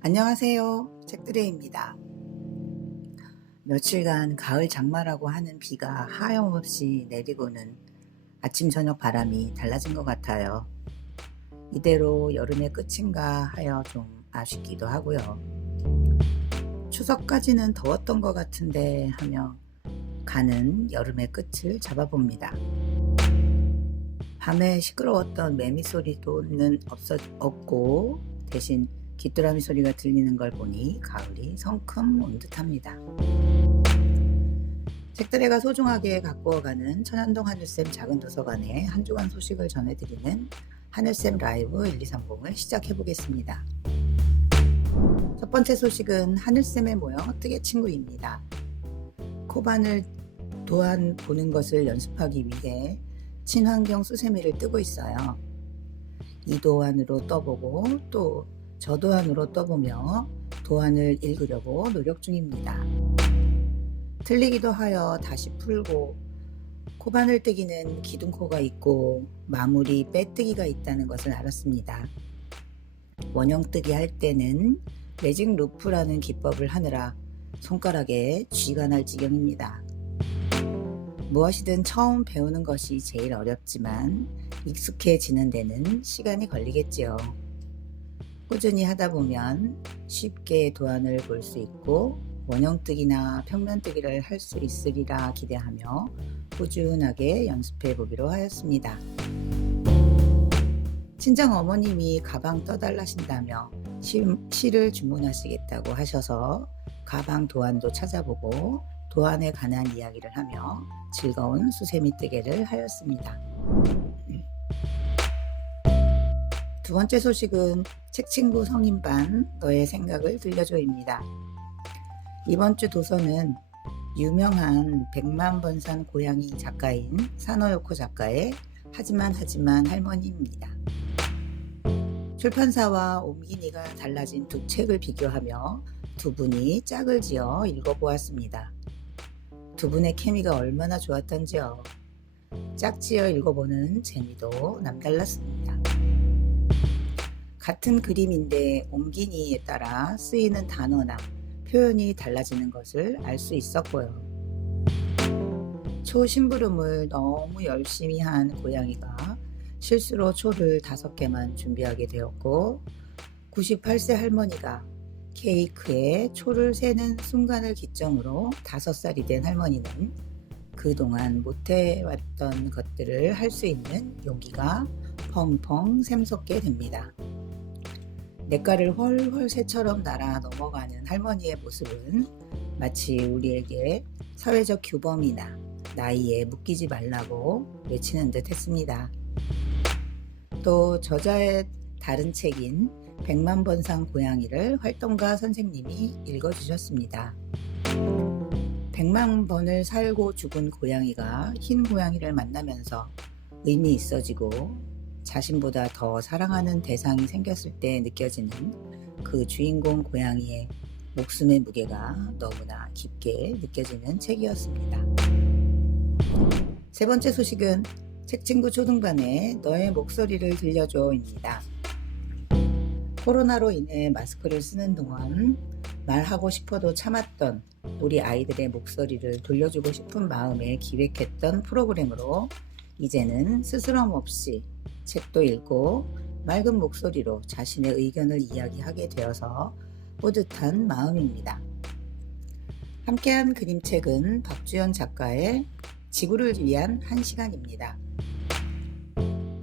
안녕하세요. 책드레입니다. 며칠간 가을 장마라고 하는 비가 하염없이 내리고는 아침 저녁 바람이 달라진 것 같아요. 이대로 여름의 끝인가 하여 좀 아쉽기도 하고요. 추석까지는 더웠던 것 같은데 하며 가는 여름의 끝을 잡아봅니다. 밤에 시끄러웠던 매미 소리도는 없고 대신 귀뚜라미 소리가 들리는 걸 보니 가을이 성큼 온 듯합니다. 책들애가 소중하게 가꾸어가는 천안동 하늘쌤 작은 도서관의 한 주간 소식을 전해드리는 하늘쌤 라이브 1230을 시작해보겠습니다. 첫 번째 소식은 하늘쌤의 모형 뜨개 친구입니다. 코바늘 도안 보는 것을 연습하기 위해 친환경 수세미를 뜨고 있어요. 이 도안으로 떠보고 또 저 도안으로 떠보며 도안을 읽으려고 노력 중입니다. 틀리기도 하여 다시 풀고 코바늘 뜨기는 기둥코가 있고 마무리 빼뜨기가 있다는 것을 알았습니다. 원형 뜨기 할 때는 매직 루프라는 기법을 하느라 손가락에 쥐가 날 지경입니다. 무엇이든 처음 배우는 것이 제일 어렵지만 익숙해지는 데는 시간이 걸리겠지요. 꾸준히 하다 보면 쉽게 도안을 볼 수 있고 원형뜨기나 평면뜨기를 할 수 있으리라 기대하며 꾸준하게 연습해 보기로 하였습니다. 친정 어머님이 가방 떠달라신다며 실을 주문하시겠다고 하셔서 가방 도안도 찾아보고 도안에 관한 이야기를 하며 즐거운 수세미 뜨개를 하였습니다. 두 번째 소식은 책친구 성인반 너의 생각을 들려줘입니다. 이번 주 도서는 유명한 백만번산 고양이 작가인 사노요코 작가의 하지만 할머니입니다. 출판사와 옴기니가 달라진 두 책을 비교하며 두 분이 짝을 지어 읽어보았습니다. 두 분의 케미가 얼마나 좋았던지요. 짝지어 읽어보는 재미도 남달랐습니다. 같은 그림인데 옴기니에 따라 쓰이는 단어나 표현이 달라지는 것을 알 수 있었고요. 초 심부름을 너무 열심히 한 고양이가 실수로 초를 5개만 준비하게 되었고 98세 할머니가 케이크에 초를 세는 순간을 기점으로 5살이 된 할머니는 그동안 못해왔던 것들을 할 수 있는 용기가 펑펑 샘솟게 됩니다. 냇가를 훨훨 새처럼 날아 넘어가는 할머니의 모습은 마치 우리에게 사회적 규범이나 나이에 묶이지 말라고 외치는 듯 했습니다. 또 저자의 다른 책인 백만번상 고양이를 활동가 선생님이 읽어주셨습니다. 100만 번을 살고 죽은 고양이가 흰 고양이를 만나면서 의미 있어지고 자신보다 더 사랑하는 대상이 생겼을 때 느껴지는 그 주인공 고양이의 목숨의 무게가 너무나 깊게 느껴지는 책이었습니다. 세 번째 소식은 책친구 초등반의 너의 목소리를 들려줘입니다. 코로나로 인해 마스크를 쓰는 동안 말하고 싶어도 참았던 우리 아이들의 목소리를 돌려주고 싶은 마음에 기획했던 프로그램으로 이제는 스스럼 없이 책도 읽고 맑은 목소리로 자신의 의견을 이야기하게 되어서 뿌듯한 마음입니다. 함께한 그림책은 박주연 작가의 지구를 위한 1시간입니다.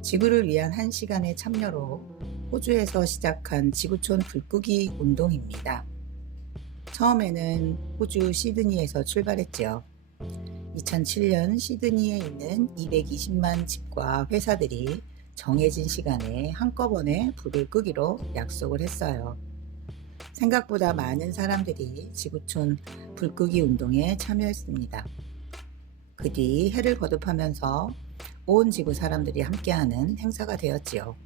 지구를 위한 1시간의 참여로 호주에서 시작한 지구촌 불끄기 운동입니다. 처음에는 호주 시드니에서 출발했죠. 2007년 시드니에 있는 220만 집과 회사들이 정해진 시간에 한꺼번에 불을 끄기로 약속을 했어요. 생각보다 많은 사람들이 지구촌 불끄기 운동에 참여했습니다. 그 뒤 해를 거듭하면서 온 지구 사람들이 함께하는 행사가 되었지요.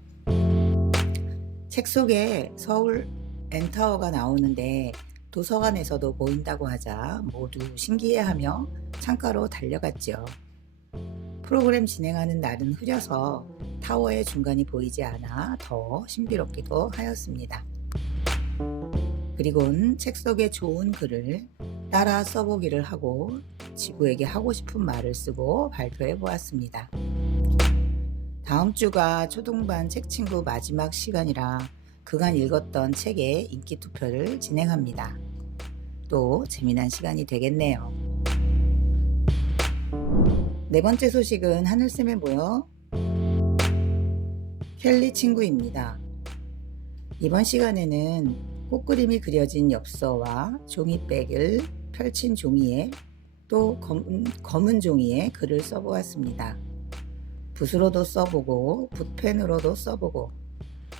책 속에 서울 엔타워가 나오는데 도서관에서도 보인다고 하자 모두 신기해하며 창가로 달려갔지요. 프로그램 진행하는 날은 흐려서 타워의 중간이 보이지 않아 더 신비롭기도 하였습니다. 그리고는 책 속의 좋은 글을 따라 써보기를 하고 지구에게 하고 싶은 말을 쓰고 발표해 보았습니다. 다음 주가 초등반 책친구 마지막 시간이라 그간 읽었던 책의 인기 투표를 진행합니다. 또 재미난 시간이 되겠네요. 네 번째 소식은 하늘샘에 모여 켈리 친구입니다. 이번 시간에는 꽃그림이 그려진 엽서와 종이백을 펼친 종이에 또 검은 종이에 글을 써보았습니다. 붓으로도 써보고 붓펜으로도 써보고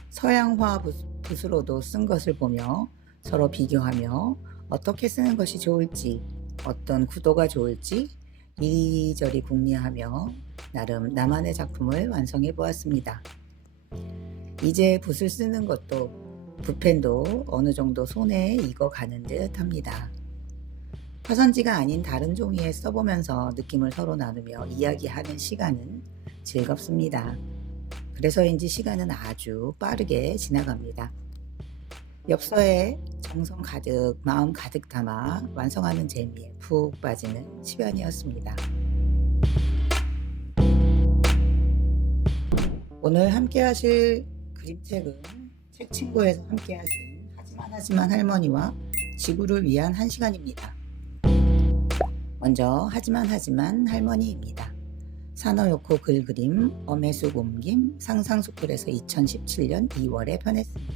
서양화 붓으로도 쓴 것을 보며 서로 비교하며 어떻게 쓰는 것이 좋을지, 어떤 구도가 좋을지 이리저리 궁리하며 나름 나만의 작품을 완성해 보았습니다. 이제 붓을 쓰는 것도 붓펜도 어느 정도 손에 익어가는 듯 합니다. 화선지가 아닌 다른 종이에 써보면서 느낌을 서로 나누며 이야기하는 시간은 즐겁습니다. 그래서인지 시간은 아주 빠르게 지나갑니다. 엽서에 정성 가득, 마음 가득 담아 완성하는 재미에 푹 빠지는 시간이었습니다. 오늘 함께 하실 그림책은 책친구에서 함께 하신 하지만 할머니와 지구를 위한 한 시간입니다. 먼저 하지만 할머니입니다. 사노요코 글그림, 엄혜숙 옮김, 상상숲글에서 2017년 2월에 편했습니다.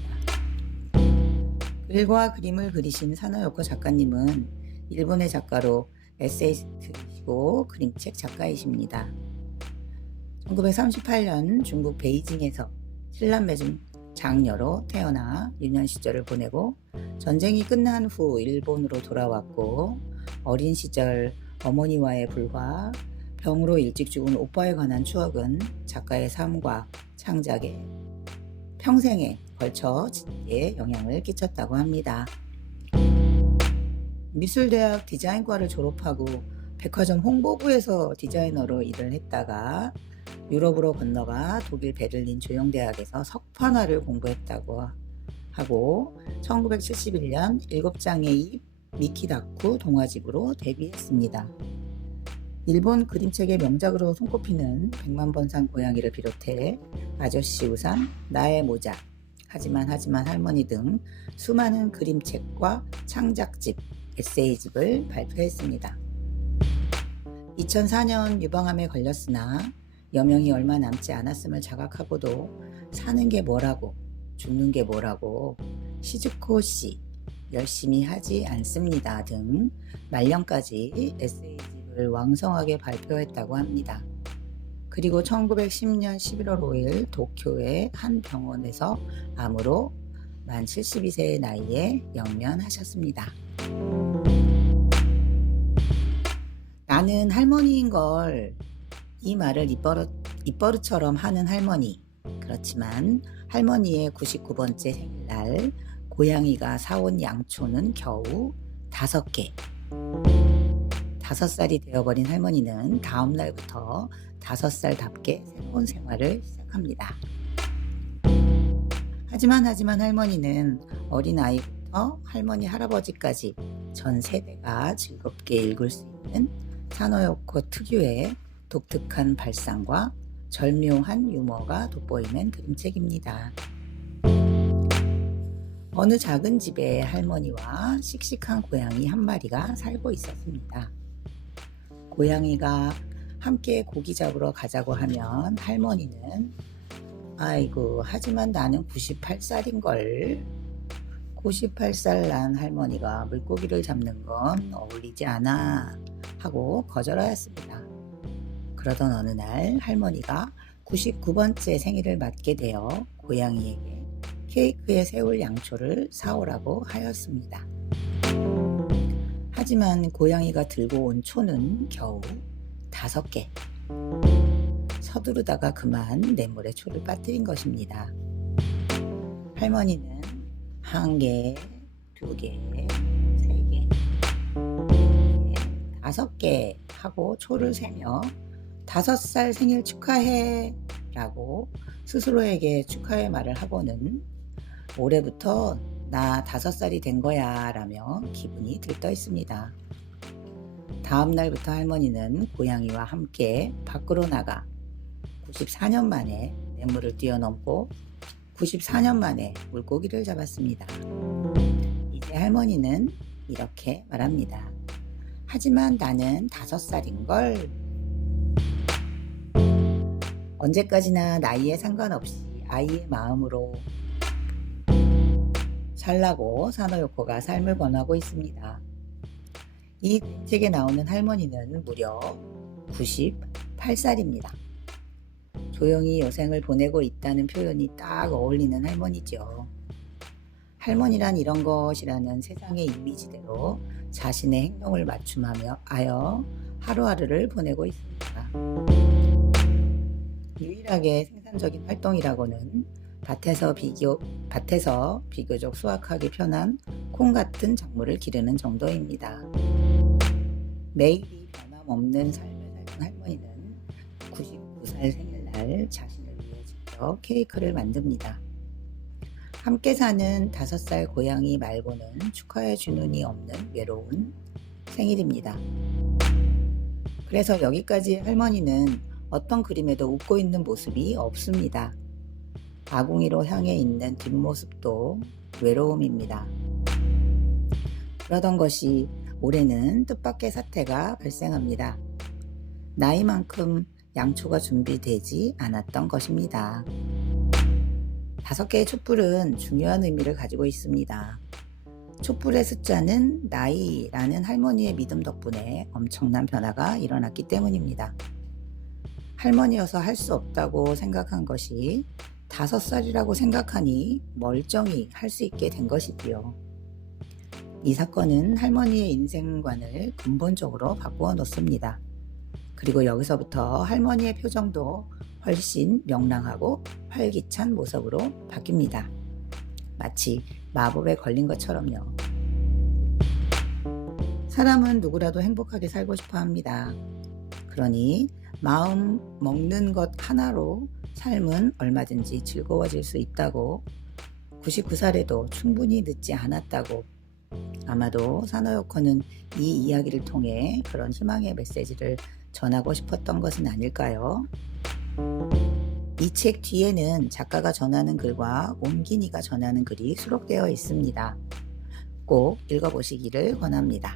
글과 그림을 그리신 사노요코 작가님은 일본의 작가로 에세이스트이시고 그림책 작가이십니다. 1938년 중국 베이징에서 신라 맺은 장녀로 태어나 유년 시절을 보내고 전쟁이 끝난 후 일본으로 돌아왔고 어린 시절 어머니와의 불화, 병으로 일찍 죽은 오빠에 관한 추억은 작가의 삶과 창작에 평생에 걸쳐 짙게 영향을 끼쳤다고 합니다. 미술대학 디자인과를 졸업하고 백화점 홍보부에서 디자이너로 일을 했다가 유럽으로 건너가 독일 베를린 조형대학에서 석판화를 공부했다고 하고 1971년 7장의 입 미키다쿠 동화집으로 데뷔했습니다. 일본 그림책의 명작으로 손꼽히는 백만번산 고양이를 비롯해 아저씨 우산, 나의 모자, 하지만 할머니 등 수많은 그림책과 창작집, 에세이집을 발표했습니다. 2004년 유방암에 걸렸으나 여명이 얼마 남지 않았음을 자각하고도 사는 게 뭐라고, 죽는 게 뭐라고, 시즈코 씨, 열심히 하지 않습니다 등 말년까지 에세이집을 왕성하게 발표했다고 합니다. 그리고 1910년 11월 5일 도쿄의 한 병원에서 암으로 만 72세의 나이에 영면하셨습니다. 나는 할머니인걸. 이 말을 입버릇처럼 하는 할머니. 그렇지만 할머니의 99번째 생일날 고양이가 사온 양초는 겨우 5개. 5살이 되어버린 할머니는 다음 날부터 5살답게 새로운 생활을 시작합니다. 하지만 할머니는 어린아이부터 할머니 할아버지까지 전 세대가 즐겁게 읽을 수 있는 사노요코 특유의 독특한 발상과 절묘한 유머가 돋보이는 그림책입니다. 어느 작은 집에 할머니와 씩씩한 고양이 한 마리가 살고 있었습니다. 고양이가 함께 고기 잡으러 가자고 하면 할머니는 아이고 하지만 나는 98살인걸. 98살 난 할머니가 물고기를 잡는 건 어울리지 않아 하고 거절하였습니다. 그러던 어느 날 할머니가 99번째 생일을 맞게 되어 고양이에게 케이크에 새울 양초를 사오라고 하였습니다. 하지만 고양이가 들고 온 초는 겨우 5개. 서두르다가 그만 냇물에 초를 빠뜨린 것입니다. 할머니는 1개, 2개, 3개, 4개, 5개 하고 초를 세며 5살 생일 축하해 라고 스스로에게 축하의 말을 하고는 올해부터 나 5살이 된 거야 라며 기분이 들떠 있습니다. 다음 날부터 할머니는 고양이와 함께 밖으로 나가 94년 만에 냇물을 뛰어넘고 94년 만에 물고기를 잡았습니다. 이제 할머니는 이렇게 말합니다. 하지만 나는 5살인걸. 언제까지나 나이에 상관없이 아이의 마음으로 살라고 사노요코가 삶을 권하고 있습니다. 이 책에 나오는 할머니는 무려 98살입니다. 조용히 여생을 보내고 있다는 표현이 딱 어울리는 할머니죠. 할머니란 이런 것이라는 세상의 이미지대로 자신의 행동을 맞춤하여 하루하루를 보내고 있습니다. 유일하게 생산적인 활동이라고는 밭에서 비교적 수확하기 편한 콩 같은 작물을 기르는 정도입니다. 매일이 변함없는 삶을 살던 할머니는 99살 생일날 자신을 위해 직접 케이크를 만듭니다. 함께 사는 5살 고양이 말고는 축하해 주는이 없는 외로운 생일입니다. 그래서 여기까지 할머니는 어떤 그림에도 웃고 있는 모습이 없습니다. 아궁이로 향해 있는 뒷모습도 외로움입니다. 그러던 것이 올해는 뜻밖의 사태가 발생합니다. 나이만큼 양초가 준비되지 않았던 것입니다. 5개의 촛불은 중요한 의미를 가지고 있습니다. 촛불의 숫자는 나이라는 할머니의 믿음 덕분에 엄청난 변화가 일어났기 때문입니다. 할머니여서 할 수 없다고 생각한 것이 5살이라고 생각하니 멀쩡히 할 수 있게 된 것이지요. 이 사건은 할머니의 인생관을 근본적으로 바꾸어 놓습니다. 그리고 여기서부터 할머니의 표정도 훨씬 명랑하고 활기찬 모습으로 바뀝니다. 마치 마법에 걸린 것처럼요. 사람은 누구라도 행복하게 살고 싶어 합니다. 그러니 마음 먹는 것 하나로 삶은 얼마든지 즐거워질 수 있다고, 99살에도 충분히 늦지 않았다고, 아마도 사노요코는 이 이야기를 통해 그런 희망의 메시지를 전하고 싶었던 것은 아닐까요? 이 책 뒤에는 작가가 전하는 글과 옴기니가 전하는 글이 수록되어 있습니다. 꼭 읽어보시기를 권합니다.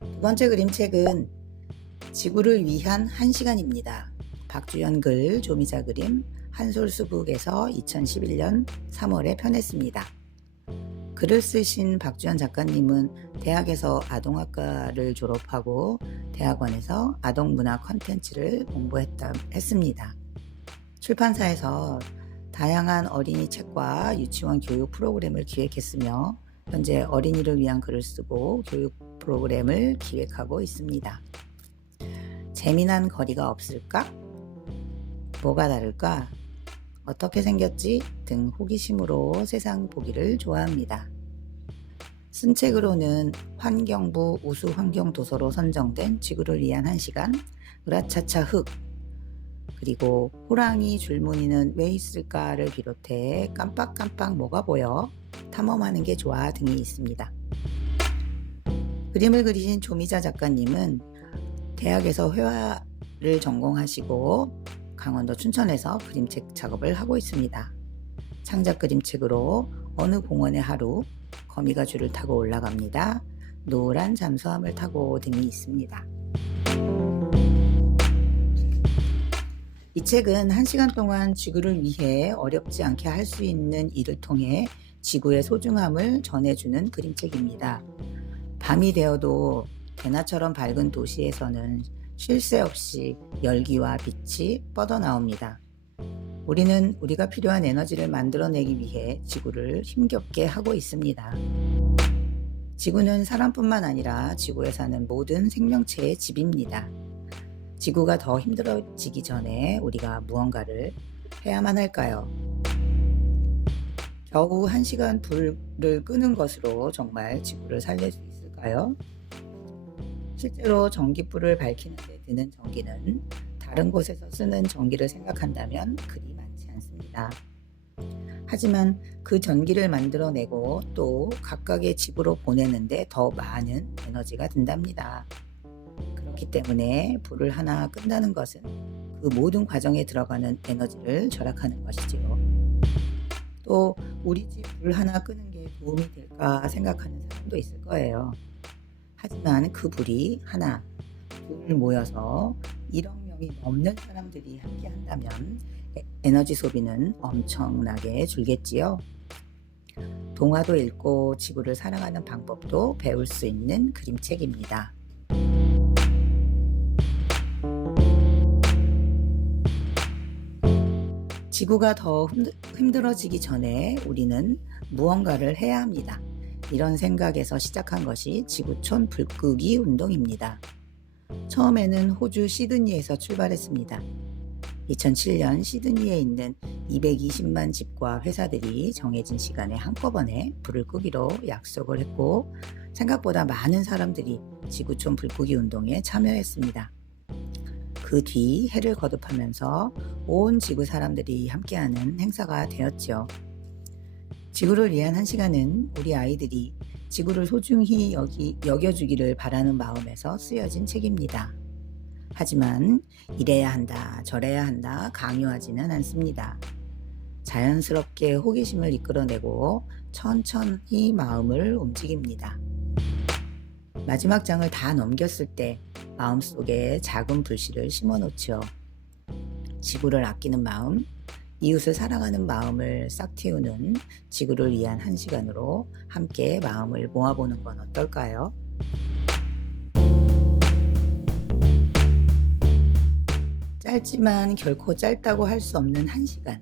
두 번째 그림책은 지구를 위한 1시간입니다. 박주연 글, 조미자 그림, 한솔수북에서 2011년 3월에 편했습니다. 글을 쓰신 박주연 작가님은 대학에서 아동학과를 졸업하고 대학원에서 아동문화 콘텐츠를 공부했습니다. 출판사에서 다양한 어린이 책과 유치원 교육 프로그램을 기획했으며 현재 어린이를 위한 글을 쓰고 교육 프로그램을 기획하고 있습니다. 재미난 거리가 없을까? 뭐가 다를까? 어떻게 생겼지? 등 호기심으로 세상 보기를 좋아합니다. 쓴 책으로는 환경부 우수 환경도서로 선정된 지구를 위한 1시간, 으라차차 흙, 그리고 호랑이 줄무늬는 왜 있을까를 비롯해 깜빡깜빡 뭐가 보여? 탐험하는 게 좋아 등이 있습니다. 그림을 그리신 조미자 작가님은 대학에서 회화를 전공하시고 강원도 춘천에서 그림책 작업을 하고 있습니다. 창작 그림책으로 어느 공원의 하루, 거미가 줄을 타고 올라갑니다. 노란 잠수함을 타고 등이 있습니다. 이 책은 1시간 동안 지구를 위해 어렵지 않게 할 수 있는 일을 통해 지구의 소중함을 전해주는 그림책입니다. 밤이 되어도 대낮처럼 밝은 도시에서는 쉴 새 없이 열기와 빛이 뻗어나옵니다. 우리는 우리가 필요한 에너지를 만들어내기 위해 지구를 힘겹게 하고 있습니다. 지구는 사람뿐만 아니라 지구에 사는 모든 생명체의 집입니다. 지구가 더 힘들어지기 전에 우리가 무언가를 해야만 할까요? 겨우 1시간 불을 끄는 것으로 정말 지구를 살릴 수 있을까요? 실제로 전기불을 밝히는 데 드는 전기는 다른 곳에서 쓰는 전기를 생각한다면 그리 많지 않습니다. 있습니다. 하지만 그 전기를 만들어내고 또 각각의 집으로 보내는데 더 많은 에너지가 든답니다. 그렇기 때문에 불을 하나 끈다는 것은 그 모든 과정에 들어가는 에너지를 절약하는 것이지요. 또 우리 집 불 하나 끄는 게 도움이 될까 생각하는 사람도 있을 거예요. 하지만 그 불이 하나 둘 모여서 1억 명이 넘는 사람들이 함께 한다면 에너지 소비는 엄청나게 줄겠지요. 동화도 읽고 지구를 사랑하는 방법도 배울 수 있는 그림책입니다. 지구가 더 힘들어지기 전에 우리는 무언가를 해야 합니다. 이런 생각에서 시작한 것이 지구촌 불끄기 운동입니다. 처음에는 호주 시드니에서 출발했습니다. 2007년 시드니에 있는 220만 집과 회사들이 정해진 시간에 한꺼번에 불을 끄기로 약속을 했고, 생각보다 많은 사람들이 지구촌 불끄기 운동에 참여했습니다. 그 뒤 해를 거듭하면서 온 지구 사람들이 함께하는 행사가 되었죠. 지구를 위한 1시간은 우리 아이들이 지구를 소중히 여겨주기를 바라는 마음에서 쓰여진 책입니다. 하지만 이래야 한다, 저래야 한다 강요하지는 않습니다. 자연스럽게 호기심을 이끌어내고 천천히 마음을 움직입니다. 마지막 장을 다 넘겼을 때 마음속에 작은 불씨를 심어놓죠. 지구를 아끼는 마음, 이웃을 사랑하는 마음을 싹 틔우는 지구를 위한 1시간으로 함께 마음을 모아보는 건 어떨까요? 짧지만 결코 짧다고 할 수 없는 1시간.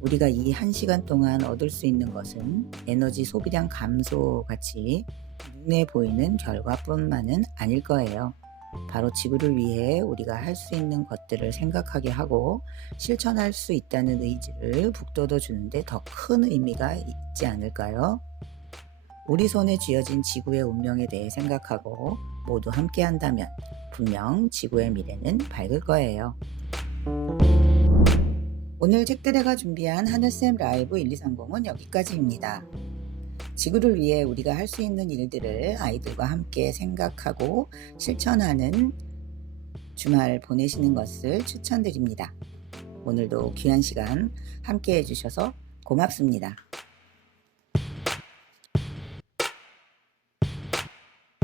우리가 이 1시간 동안 얻을 수 있는 것은 에너지 소비량 감소 같이 눈에 보이는 결과뿐만은 아닐 거예요. 바로 지구를 위해 우리가 할 수 있는 것들을 생각하게 하고 실천할 수 있다는 의지를 북돋워 주는데 더 큰 의미가 있지 않을까요? 우리 손에 쥐어진 지구의 운명에 대해 생각하고 모두 함께 한다면 분명 지구의 미래는 밝을 거예요. 오늘 책들에가 준비한 하늘쌤 라이브 1230은 여기까지입니다. 지구를 위해 우리가 할 수 있는 일들을 아이들과 함께 생각하고 실천하는 주말 보내시는 것을 추천드립니다. 오늘도 귀한 시간 함께 해주셔서 고맙습니다.